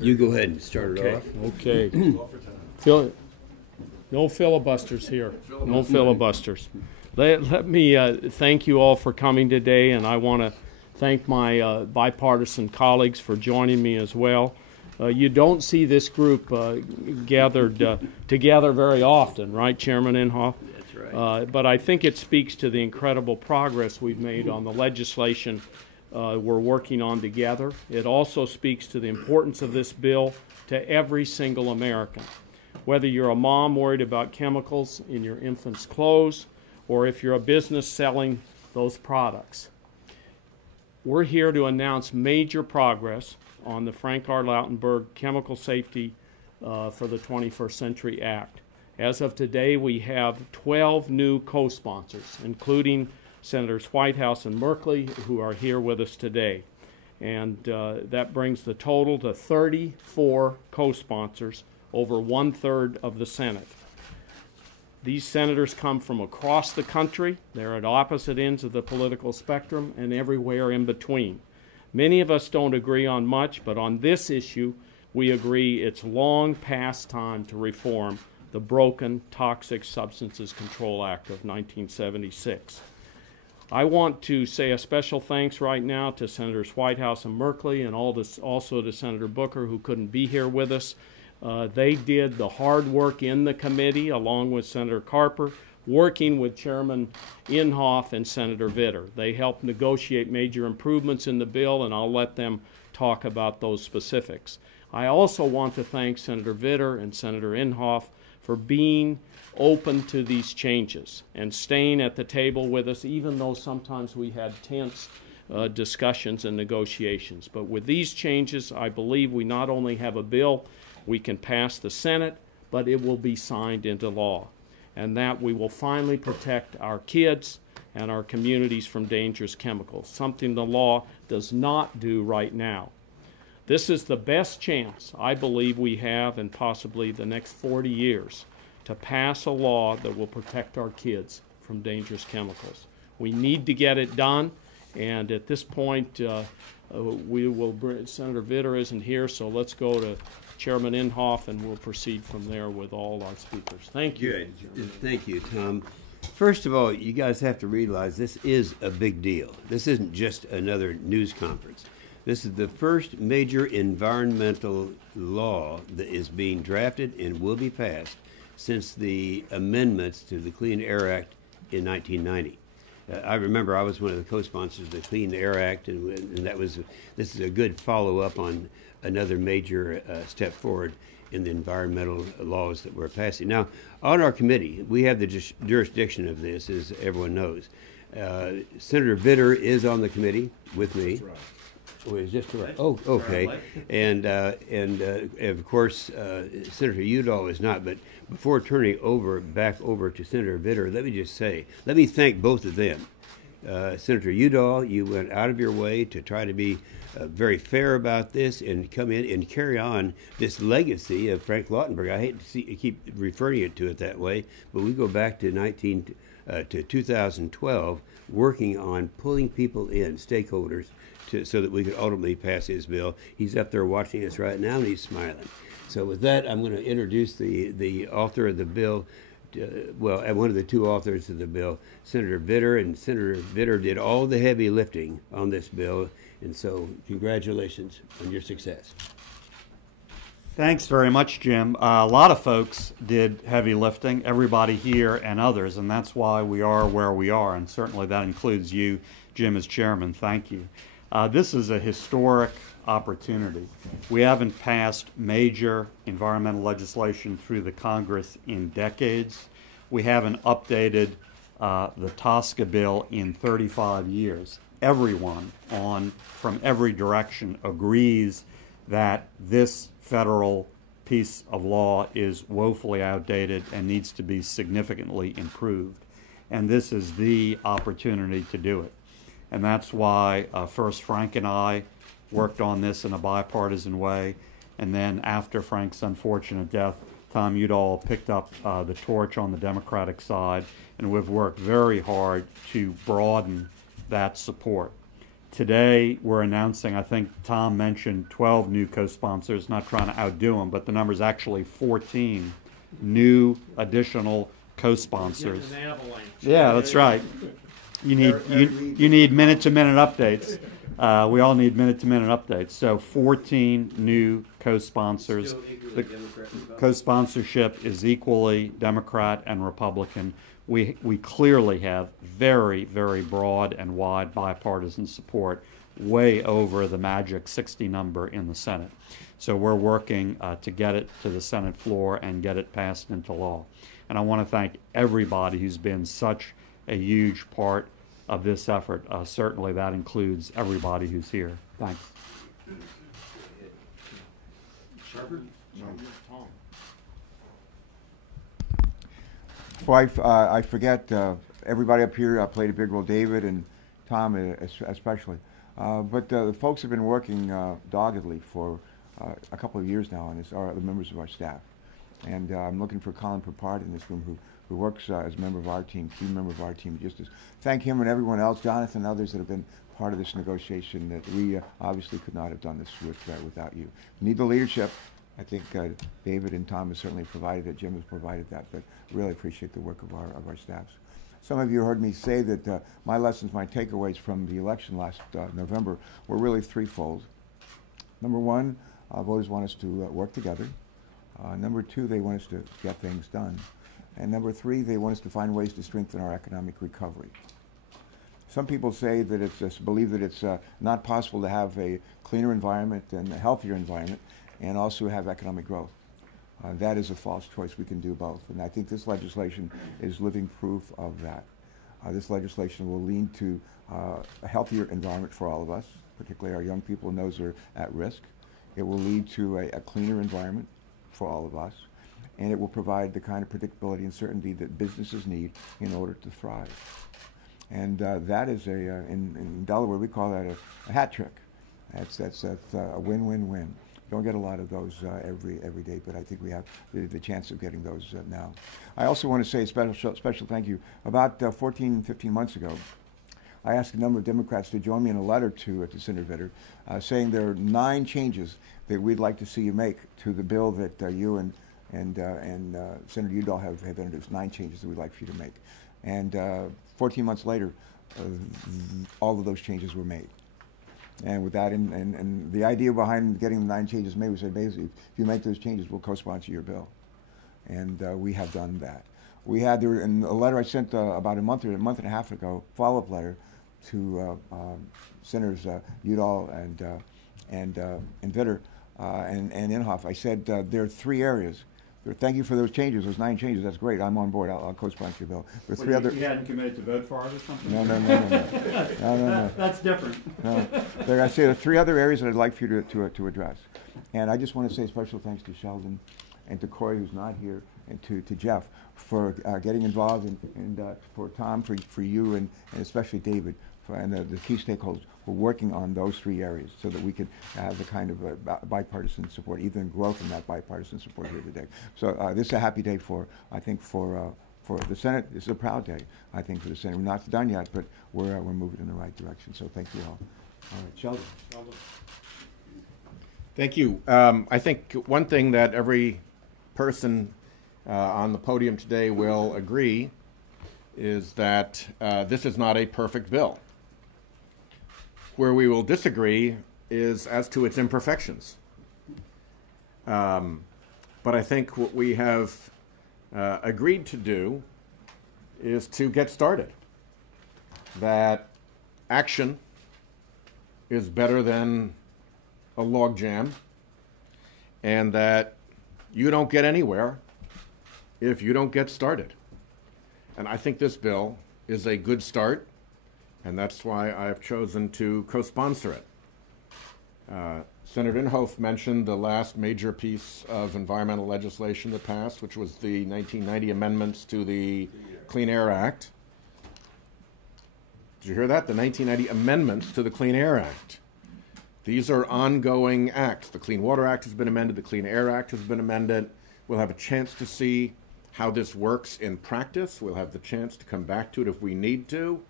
You go ahead and start it off. Okay. No filibusters here. No filibusters. Let me thank you all for coming today, and I want to thank my bipartisan colleagues for joining me as well. You don't see this group gathered together very often, right, Chairman Inhofe? That's right. But I think it speaks to the incredible progress we've made on the legislation we're working on together. It also speaks to the importance of this bill to every single American. Whether you're a mom worried about chemicals in your infant's clothes, or if you're a business selling those products. We're here to announce major progress on the Frank R. Lautenberg Chemical Safety for the 21st Century Act. As of today, we have 12 new co-sponsors, including Senators Whitehouse and Merkley, who are here with us today. And that brings the total to 34 co-sponsors, over 1/3 of the Senate. These senators come from across the country. They're at opposite ends of the political spectrum and everywhere in between. Many of us don't agree on much, but on this issue, we agree it's long past time to reform the broken Toxic Substances Control Act of 1976. I want to say a special thanks right now to Senators Whitehouse and Merkley, and also to Senator Booker, who couldn't be here with us. They did the hard work in the committee, along with Senator Carper, working with Chairman Inhofe and Senator Vitter. They helped negotiate major improvements in the bill, and I'll let them talk about those specifics. I also want to thank Senator Vitter and Senator Inhofe for being open to these changes and staying at the table with us, even though sometimes we had tense discussions and negotiations. But with these changes, I believe we not only have a bill we can pass the Senate, but it will be signed into law, and that we will finally protect our kids and our communities from dangerous chemicals, something the law does not do right now. This is the best chance I believe we have in possibly the next 40 years to pass a law that will protect our kids from dangerous chemicals. We need to get it done, and at this point, Senator Vitter isn't here, so let's go to Chairman Inhofe, and we'll proceed from there with all our speakers. Thank you. Good. Thank you, Tom. First of all, you guys have to realize this is a big deal. This isn't just another news conference. This is the first major environmental law that is being drafted and will be passed since the amendments to the Clean Air Act in 1990. I remember I was one of the co-sponsors of the Clean Air Act, and this is a good follow-up on another major step forward in the environmental laws that we're passing. Now, on our committee, we have the jurisdiction of this, as everyone knows. Senator Vitter is on the committee with me. Right. Oh, is just right. Oh, okay. And of course, Senator Udall is not. But before turning back over to Senator Vitter, let me thank both of them. Senator Udall, you went out of your way to try to be very fair about this and come in and carry on this legacy of Frank Lautenberg. I hate to keep referring to it that way, but we go back to 2012, working on pulling people in, stakeholders, so that we could ultimately pass his bill. He's up there watching us right now, and he's smiling. So with that, I'm going to introduce the author of the bill, one of the two authors of the bill, Senator Vitter, and Senator Vitter did all the heavy lifting on this bill, and so congratulations on your success. Thanks very much, Jim. A lot of folks did heavy lifting, everybody here and others, and that's why we are where we are, and certainly that includes you, Jim, as chairman. Thank you. This is a historic opportunity. We haven't passed major environmental legislation through the Congress in decades. We haven't updated the TSCA bill in 35 years. Everyone from every direction agrees that this federal piece of law is woefully outdated and needs to be significantly improved. And this is the opportunity to do it. And that's why first Frank and I worked on this in a bipartisan way, and then after Frank's unfortunate death, Tom Udall picked up the torch on the Democratic side, and we've worked very hard to broaden that support. Today, we're announcing, I think Tom mentioned 12 new co-sponsors, not trying to outdo them, but the number's actually 14 new additional co-sponsors. An avalanche. Yeah, that's right. You need minute-to-minute updates. We all need minute-to-minute updates. So 14 new co-sponsors. The co-sponsorship is equally Democrat and Republican. We clearly have very, very broad and wide bipartisan support, way over the magic 60 number in the Senate. So we're working to get it to the Senate floor and get it passed into law. And I want to thank everybody who's been such a huge part of this effort. Certainly that includes everybody who's here. Thanks. Before I forget, everybody up here played a big role, David and Tom especially. But the folks have been working doggedly for a couple of years now, and are the members of our staff. And I'm looking for Colin Papard in this room, who works as a member of our team, key member of our team. Just to thank him and everyone else, Jonathan and others that have been part of this negotiation, that we obviously could not have done this without you. We need the leadership. I think David and Tom have certainly provided that, Jim has provided that, but really appreciate the work of our staffs. Some of you heard me say that my lessons, my takeaways from the election last November were really threefold. Number one, voters want us to work together. Number two, they want us to get things done. And number three, they want us to find ways to strengthen our economic recovery. Some people say that believe that it's not possible to have a cleaner environment and a healthier environment and also have economic growth. That is a false choice. We can do both. And I think this legislation is living proof of that. This legislation will lead to a healthier environment for all of us, particularly our young people and those who are at risk. It will lead to a cleaner environment for all of us. And it will provide the kind of predictability and certainty that businesses need in order to thrive. And that is in Delaware, we call that a hat trick. That's a win-win-win. Don't get a lot of those every day, but I think we have the chance of getting those now. I also want to say a special thank you. About 14, 15 months ago, I asked a number of Democrats to join me in a letter to Senator Vitter, saying there are 9 changes that we'd like to see you make to the bill that you and Senator Udall have introduced. 9 changes that we'd like for you to make. And 14 months later, all of those changes were made. And with that, and the idea behind getting the 9 changes made, we said basically, if you make those changes, we'll co-sponsor your bill. And we have done that. We had, in a letter I sent about a month and a half ago, follow-up letter to Senators Udall and Vitter and Inhofe. I said there are 3 areas. Thank you for those changes, those 9 changes. That's great. I'm on board. I'll co-sponsor your bill. There are 3 other. You hadn't committed to vote for it or something? No. That's different. No. I say there are 3 other areas that I'd like for you to address. And I just want to say special thanks to Sheldon and to Corey, who's not here, and to Jeff for getting involved, and for Tom, for you, and especially David, and the key stakeholders. We're working on those 3 areas so that we could have the kind of bipartisan support, even growth in that bipartisan support here today. So this is a happy day for the Senate. This is a proud day, I think, for the Senate. We're not done yet, but we're moving in the right direction. So thank you all. All right, Sheldon. Thank you. I think one thing that every person on the podium today will agree is that this is not a perfect bill. Where we will disagree is as to its imperfections. But I think what we have agreed to do is to get started. That action is better than a logjam, and that you don't get anywhere if you don't get started. And I think this bill is a good start, and that's why I've chosen to co-sponsor it. Senator Inhofe mentioned the last major piece of environmental legislation that passed, which was the 1990 amendments to the Clean Air Act. Did you hear that? The 1990 amendments to the Clean Air Act. These are ongoing acts. The Clean Water Act has been amended. The Clean Air Act has been amended. We'll have a chance to see how this works in practice. We'll have the chance to come back to it if we need to.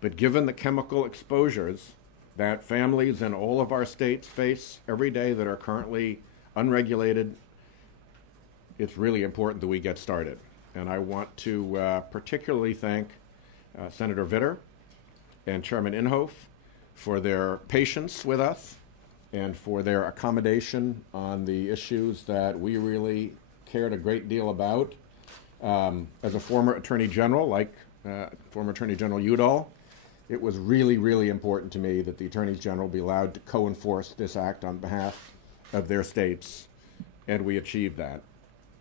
But given the chemical exposures that families in all of our states face every day that are currently unregulated, it's really important that we get started. And I want to particularly thank Senator Vitter and Chairman Inhofe for their patience with us and for their accommodation on the issues that we really cared a great deal about. As a former Attorney General, like former Attorney General Udall, it was really, really important to me that the Attorneys General be allowed to co-enforce this act on behalf of their states, and we achieved that.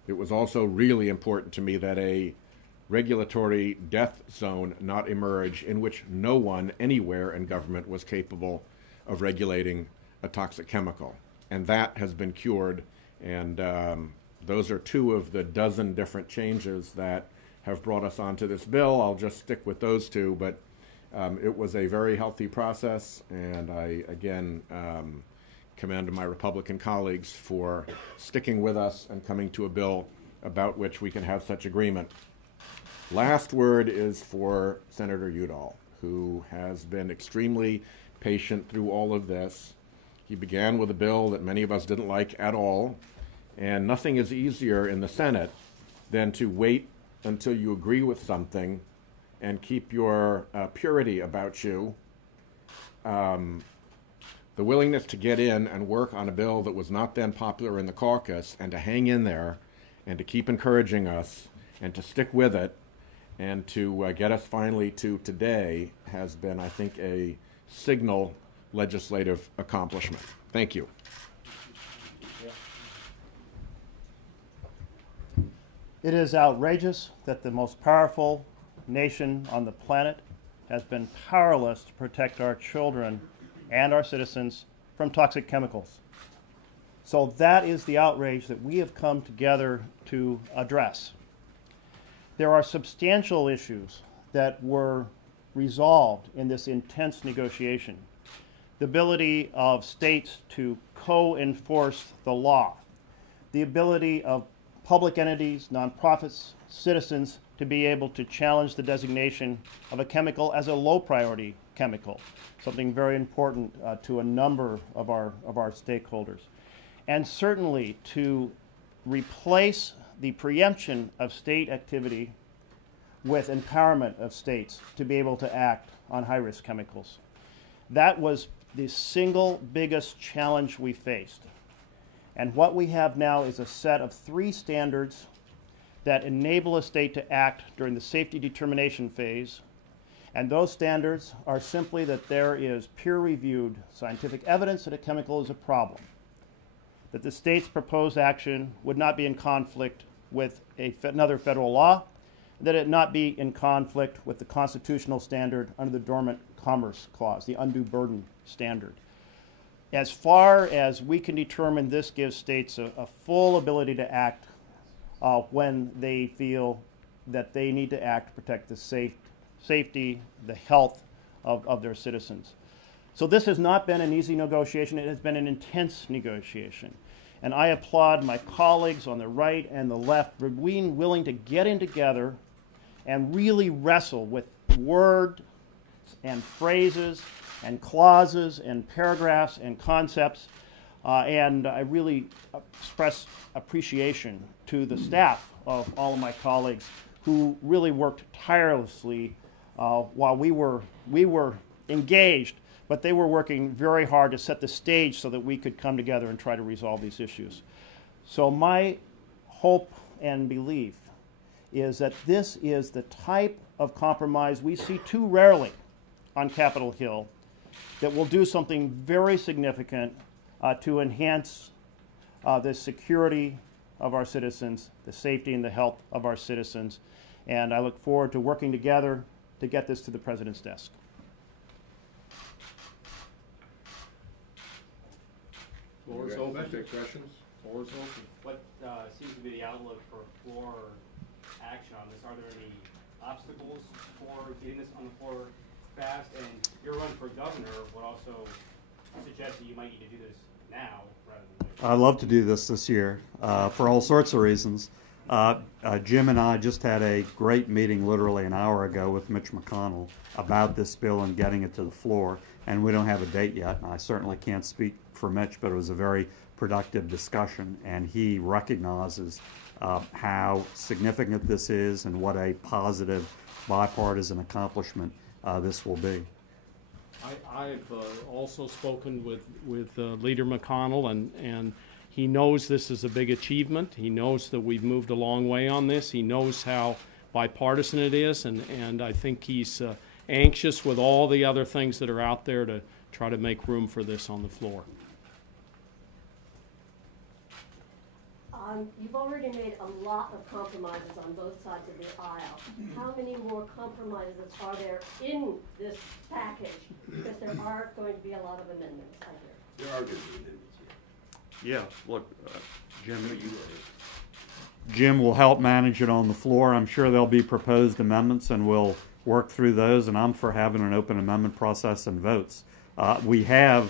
It was also really important to me that a regulatory death zone not emerge in which no one anywhere in government was capable of regulating a toxic chemical. And that has been cured, and those are two of the dozen different changes that have brought us onto this bill. I'll just stick with those two, but it was a very healthy process, and I, again, commend my Republican colleagues for sticking with us and coming to a bill about which we can have such agreement. Last word is for Senator Udall, who has been extremely patient through all of this. He began with a bill that many of us didn't like at all, and nothing is easier in the Senate than to wait until you agree with something and keep your purity about you. The willingness to get in and work on a bill that was not then popular in the caucus, and to hang in there and to keep encouraging us and to stick with it and to get us finally to today has been, I think, a signal legislative accomplishment. Thank you. It is outrageous that the most powerful nation on the planet has been powerless to protect our children and our citizens from toxic chemicals. So that is the outrage that we have come together to address. There are substantial issues that were resolved in this intense negotiation. The ability of states to co-enforce the law, the ability of public entities, nonprofits, citizens to be able to challenge the designation of a chemical as a low priority chemical, something very important to a number of our stakeholders. And certainly to replace the preemption of state activity with empowerment of states to be able to act on high-risk chemicals. That was the single biggest challenge we faced. And what we have now is a set of 3 standards that enable a state to act during the safety determination phase. And those standards are simply that there is peer-reviewed scientific evidence that a chemical is a problem, that the state's proposed action would not be in conflict with another federal law, that it not be in conflict with the constitutional standard under the Dormant Commerce Clause, the undue burden standard. As far as we can determine, this gives states a full ability to act when they feel that they need to act to protect the safety, the health of their citizens. So this has not been an easy negotiation. It has been an intense negotiation. And I applaud my colleagues on the right and the left for being willing to get in together and really wrestle with words and phrases and clauses and paragraphs and concepts. And I really express appreciation to the staff of all of my colleagues who really worked tirelessly while we were engaged, but they were working very hard to set the stage so that we could come together and try to resolve these issues. So my hope and belief is that this is the type of compromise we see too rarely on Capitol Hill that will do something very significant to enhance the security of our citizens, the safety and the health of our citizens. And I look forward to working together to get this to the President's desk. Floor is open. Take questions. Floor is open. What seems to be the outlook for floor action on this? Are there any obstacles for getting this on the floor fast? And your run for governor would also suggest that you might need to do this now rather than later. I'd love to do this year for all sorts of reasons. Jim and I just had a great meeting literally an hour ago with Mitch McConnell about this bill and getting it to the floor, and we don't have a date yet. And I certainly can't speak for Mitch, but it was a very productive discussion, and he recognizes how significant this is and what a positive bipartisan accomplishment this will be. I've also spoken with Leader McConnell, and he knows this is a big achievement. He knows that we've moved a long way on this. He knows how bipartisan it is, and I think he's anxious with all the other things that are out there to try to make room for this on the floor. You've already made a lot of compromises on both sides of the aisle. How many more compromises are there in this package? Because there are going to be a lot of amendments, I hear. There are going to be amendments, Yeah, look, Jim will help manage it on the floor. I'm sure there'll be proposed amendments, and we'll work through those, and I'm for having an open amendment process and votes. We have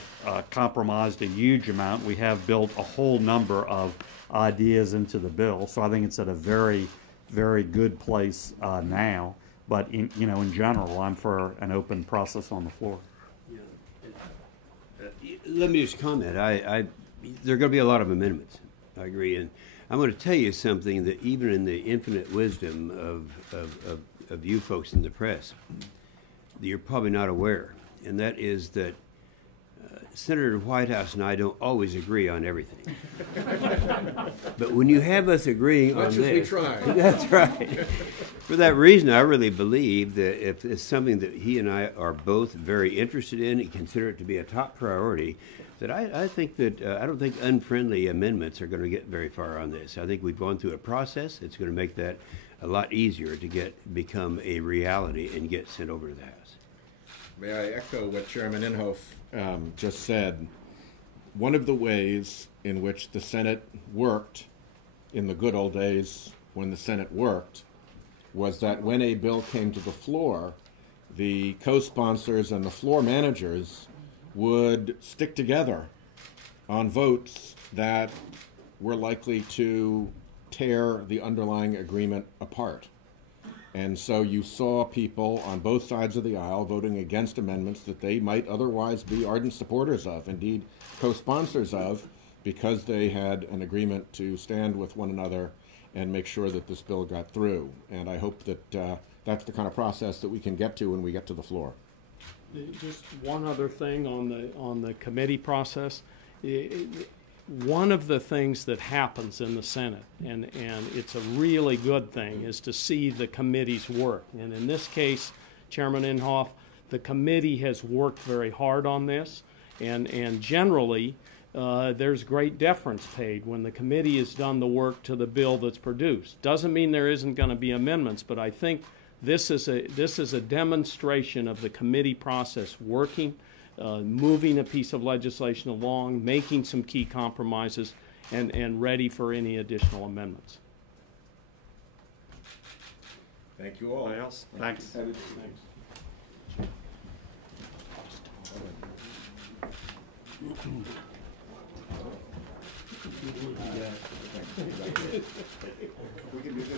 compromised a huge amount. We have built a whole number of ideas into the bill, so I think it's at a very, very good place now. But in general, I'm for an open process on the floor. Let me just comment. There are going to be a lot of amendments. I agree, and I'm going to tell you something that even in the infinite wisdom of you folks in the press, that you're probably not aware, and that is that Senator Whitehouse and I don't always agree on everything. But when you have us agreeing on this, we try. That's right. For that reason, I really believe that if it's something that he and I are both very interested in and consider it to be a top priority, that I think that I don't think unfriendly amendments are going to get very far on this. I think we've gone through a process. It's going to make that a lot easier to become a reality and get sent over to the House. May I echo what Chairman Inhofe just said? One of the ways in which the Senate worked in the good old days when the Senate worked was that when a bill came to the floor, the co-sponsors and the floor managers would stick together on votes that were likely to tear the underlying agreement apart. And so you saw people on both sides of the aisle voting against amendments that they might otherwise be ardent supporters of, indeed co-sponsors of, because they had an agreement to stand with one another and make sure that this bill got through. And I hope that that's the kind of process that we can get to when we get to the floor. Just one other thing on the committee process. One of the things that happens in the Senate, and it's a really good thing, is to see the committees work. And in this case, Chairman Inhofe, the committee has worked very hard on this, and generally there's great deference paid when the committee has done the work to the bill that's produced. Doesn't mean there isn't going to be amendments, but I think this is a demonstration of the committee process working, moving a piece of legislation along, making some key compromises, and ready for any additional amendments. Thank you all. Anybody else? Thanks. Thanks. We can do this.